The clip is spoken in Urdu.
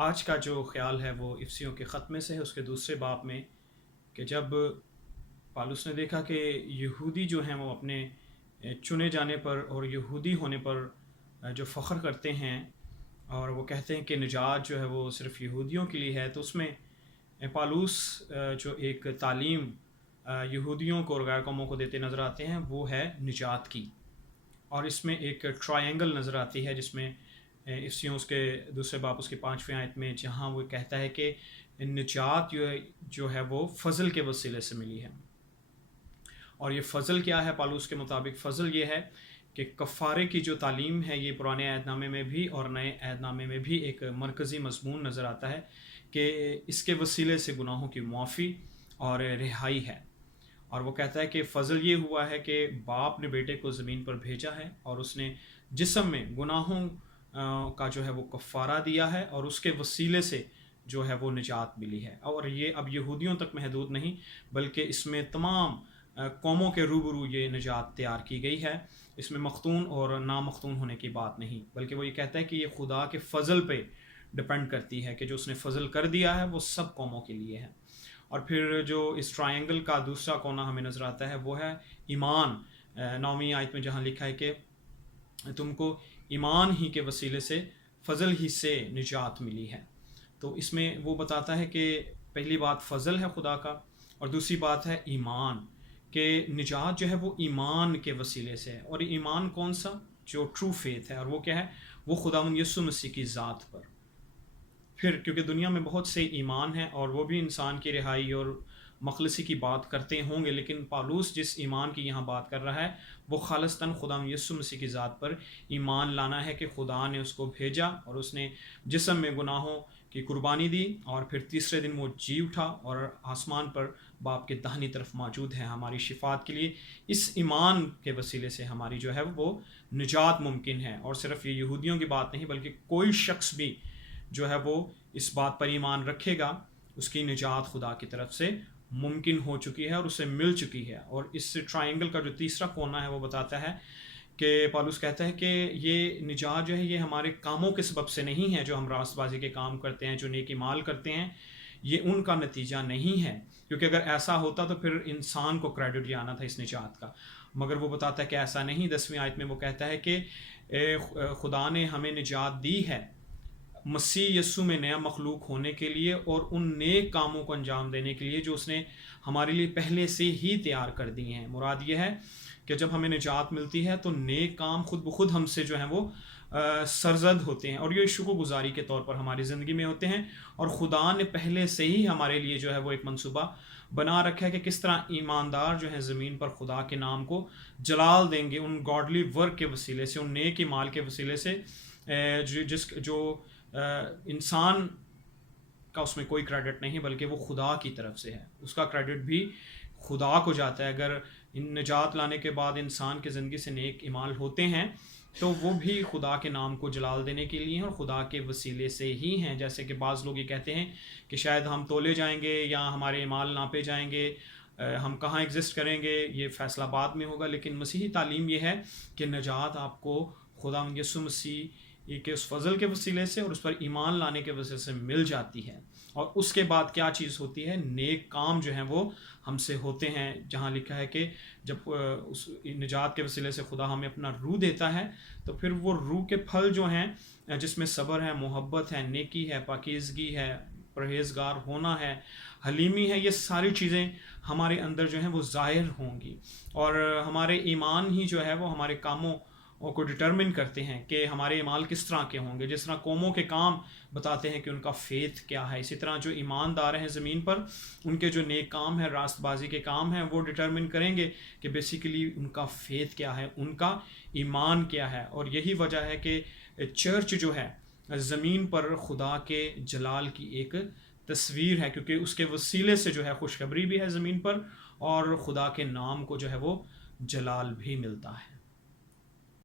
آج کا جو خیال ہے وہ افسیوں کے خط میں سے ہے، اس کے دوسرے باب میں، کہ جب پالوس نے دیکھا کہ یہودی جو ہیں وہ اپنے چنے جانے پر اور یہودی ہونے پر جو فخر کرتے ہیں اور وہ کہتے ہیں کہ نجات جو ہے وہ صرف یہودیوں کے لیے ہے، تو اس میں پالوس جو ایک تعلیم یہودیوں کو اور غیر قوموں کو دیتے نظر آتے ہیں وہ ہے نجات کی، اور اس میں ایک ٹرائنگل نظر آتی ہے جس میں افسیوں اس کے دوسرے باب اس کی 5ویں آیت میں جہاں وہ کہتا ہے کہ نجات جو ہے وہ فضل کے وسیلے سے ملی ہے۔ اور یہ فضل کیا ہے؟ پالوس کے مطابق فضل یہ ہے کہ کفارے کی جو تعلیم ہے یہ پرانے عہد نامے میں بھی اور نئے عہد نامے میں بھی ایک مرکزی مضمون نظر آتا ہے کہ اس کے وسیلے سے گناہوں کی معافی اور رہائی ہے۔ اور وہ کہتا ہے کہ فضل یہ ہوا ہے کہ باپ نے بیٹے کو زمین پر بھیجا ہے اور اس نے جسم میں گناہوں کا جو ہے وہ کفارہ دیا ہے، اور اس کے وسیلے سے جو ہے وہ نجات ملی ہے۔ اور یہ اب یہودیوں تک محدود نہیں بلکہ اس میں تمام قوموں کے روبرو یہ نجات تیار کی گئی ہے۔ اس میں مختون اور نامختون ہونے کی بات نہیں، بلکہ وہ یہ کہتا ہے کہ یہ خدا کے فضل پہ ڈپینڈ کرتی ہے کہ جو اس نے فضل کر دیا ہے وہ سب قوموں کے لیے ہے۔ اور پھر جو اس ٹرائنگل کا دوسرا کونا ہمیں نظر آتا ہے وہ ہے ایمان، 9ویں آیت میں جہاں لکھا ہے کہ تم کو ایمان ہی کے وسیلے سے فضل ہی سے نجات ملی ہے۔ تو اس میں وہ بتاتا ہے کہ پہلی بات فضل ہے خدا کا، اور دوسری بات ہے ایمان، کہ نجات جو ہے وہ ایمان کے وسیلے سے ہے۔ اور ایمان کون سا؟ جو ٹرو فیتھ ہے، اور وہ کیا ہے؟ وہ خداوند یسوع مسیح کی ذات پر۔ پھر کیونکہ دنیا میں بہت سے ایمان ہیں اور وہ بھی انسان کی رہائی اور مخلصی کی بات کرتے ہوں گے، لیکن پالوس جس ایمان کی یہاں بات کر رہا ہے وہ خالصتاً خدا یسوع مسیح کی ذات پر ایمان لانا ہے کہ خدا نے اس کو بھیجا اور اس نے جسم میں گناہوں کی قربانی دی، اور پھر تیسرے دن وہ جی اٹھا اور آسمان پر باپ کے داہنی طرف موجود ہے ہماری شفاعت کے لیے۔ اس ایمان کے وسیلے سے ہماری جو ہے وہ نجات ممکن ہے، اور صرف یہ یہودیوں کی بات نہیں بلکہ کوئی شخص بھی جو ہے وہ اس بات پر ایمان رکھے گا اس کی نجات خدا کی طرف سے ممکن ہو چکی ہے اور اسے مل چکی ہے۔ اور اس ٹرائنگل کا جو تیسرا کونا ہے وہ بتاتا ہے کہ پالوس کہتا ہے کہ یہ نجات جو ہے یہ ہمارے کاموں کے سبب سے نہیں ہے، جو ہم راست بازی کے کام کرتے ہیں، جو نیکی مال کرتے ہیں، یہ ان کا نتیجہ نہیں ہے، کیونکہ اگر ایسا ہوتا تو پھر انسان کو کریڈٹ جانا تھا اس نجات کا، مگر وہ بتاتا ہے کہ ایسا نہیں۔ 10ویں آیت میں وہ کہتا ہے کہ خدا نے ہمیں نجات دی ہے مسیح یسوع میں نیا مخلوق ہونے کے لیے اور ان نیک کاموں کو انجام دینے کے لیے جو اس نے ہمارے لیے پہلے سے ہی تیار کر دی ہیں۔ مراد یہ ہے کہ جب ہمیں نجات ملتی ہے تو نیک کام خود بخود ہم سے جو ہیں وہ سرزد ہوتے ہیں، اور یہ شکر گزاری کے طور پر ہماری زندگی میں ہوتے ہیں، اور خدا نے پہلے سے ہی ہمارے لیے جو ہے وہ ایک منصوبہ بنا رکھا ہے کہ کس طرح ایماندار جو ہیں زمین پر خدا کے نام کو جلال دیں گے ان گاڈلی ورک کے وسیلے سے، ان نیک مال کے وسیلے سے، جو انسان کا اس میں کوئی کریڈٹ نہیں بلکہ وہ خدا کی طرف سے ہے، اس کا کریڈٹ بھی خدا کو جاتا ہے۔ اگر نجات لانے کے بعد انسان کی زندگی سے نیک اعمال ہوتے ہیں تو وہ بھی خدا کے نام کو جلال دینے کے لیے ہیں اور خدا کے وسیلے سے ہی ہیں۔ جیسے کہ بعض لوگ یہ کہتے ہیں کہ شاید ہم تولے جائیں گے یا ہمارے اعمال ناپے جائیں گے، ہم کہاں ایگزسٹ کریں گے، یہ فیصلہ بعد میں ہوگا، لیکن مسیحی تعلیم یہ ہے کہ نجات آپ کو خدا یسوع مسیح کہ اس فضل کے وسیلے سے اور اس پر ایمان لانے کے وسیلے سے مل جاتی ہے۔ اور اس کے بعد کیا چیز ہوتی ہے؟ نیک کام جو ہیں وہ ہم سے ہوتے ہیں، جہاں لکھا ہے کہ جب اس نجات کے وسیلے سے خدا ہمیں اپنا روح دیتا ہے تو پھر وہ روح کے پھل جو ہیں جس میں صبر ہے، محبت ہے، نیکی ہے، پاکیزگی ہے، پرہیزگار ہونا ہے، حلیمی ہے، یہ ساری چیزیں ہمارے اندر جو ہیں وہ ظاہر ہوں گی، اور ہمارے ایمان ہی جو ہے وہ ہمارے کاموں کو ڈٹرمن کرتے ہیں کہ ہمارے اعمال کس طرح کے ہوں گے۔ جس طرح قوموں کے کام بتاتے ہیں کہ ان کا فیتھ کیا ہے، اسی طرح جو ایماندار ہیں زمین پر ان کے جو نیک کام ہیں، راست بازی کے کام ہیں، وہ ڈٹرمن کریں گے کہ بیسیکلی ان کا فیتھ کیا ہے، ان کا ایمان کیا ہے۔ اور یہی وجہ ہے کہ چرچ جو ہے زمین پر خدا کے جلال کی ایک تصویر ہے، کیونکہ اس کے وسیلے سے جو ہے خوشخبری بھی ہے زمین پر اور خدا کے نام کو جو ہے وہ جلال بھی ملتا ہے۔